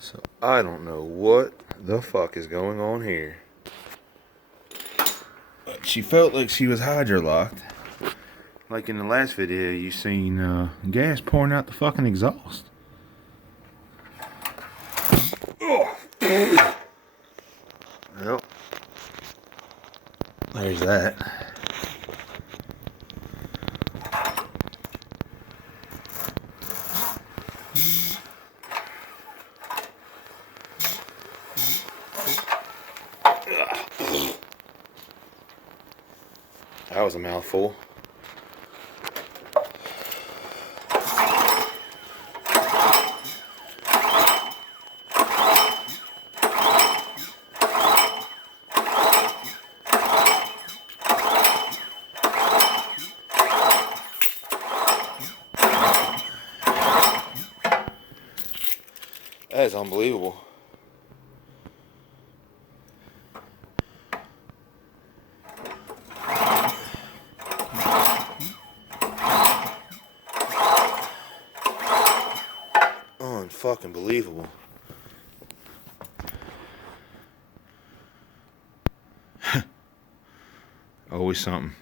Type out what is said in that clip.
So I don't know what the fuck is going on here. But she felt like she was hydrolocked. Like in the last video, you seen gas pouring out the fucking exhaust. Oh. Well, there's that. That was a mouthful. That is unbelievable. Unfucking believable. Always something.